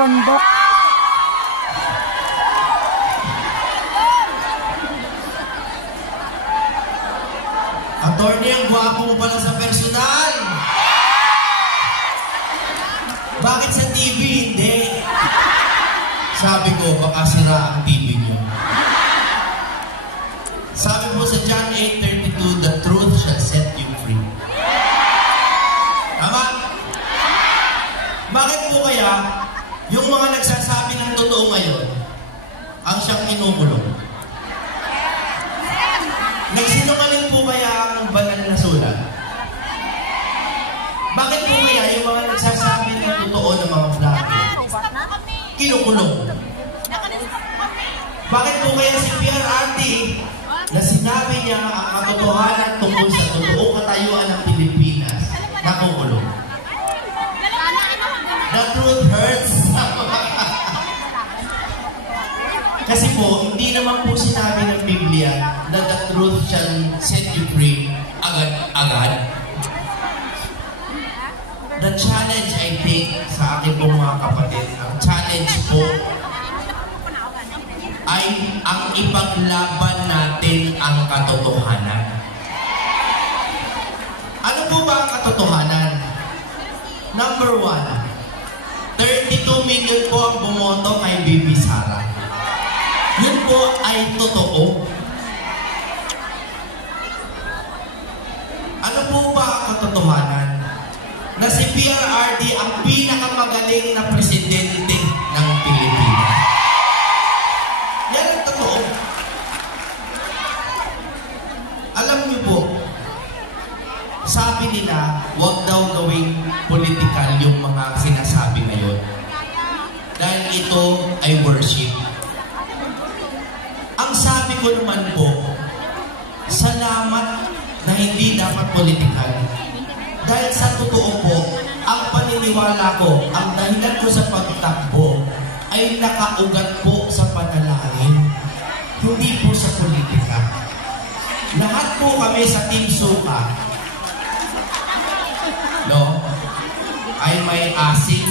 bundok. Attorney, ang gwapo mo pala sa personal. Bakit sa TV hindi? Sabi ko, baka sira ang TV niyo. Sabi po sa John 8:32, the truth shall set you free. Tama? Bakit po kaya yung mga nagsasabi ng totoo ngayon ang siyang inukulong? Nagsinungaling po kaya ang banal na sulat? Bakit po kaya yung mga nagsasabi ng totoo ng mga vlogger kinukulong? Bakit po kaya si PRRT na sinabi niya ang katotohanan tungkol sa totoong katayuan ng Pilipinas nakukulong? The truth hurts. Kasi po, hindi naman po sinabi ng Biblia na the truth shall set you free agad-agad. The challenge, I think, sa akin po mga kapatid, ang challenge po ay ang ipaglaban natin ang katotohanan. Ano po ba ang katotohanan? Number 1, 32 million po ang bumoto kay Bibi Sara. Yun po ay totoo. Ano po ba ang katotohanan? Na si PRRD ang pinakamagaling na presidente ng Pilipinas. Yan ang totoo. Alam niyo po, sabi nila, huwag daw gawing political yung mga sinasabi ngayon. Dahil ito ay worship. Ang sabi ko naman po, salamat na hindi dapat political. Dahil sa totoo po, ang paniniwala ko, ang dahilan ko sa pagtakbo ay nakaugat po sa panalangin, hindi po sa politika. Lahat po kami sa Team Suka, no, ay may asing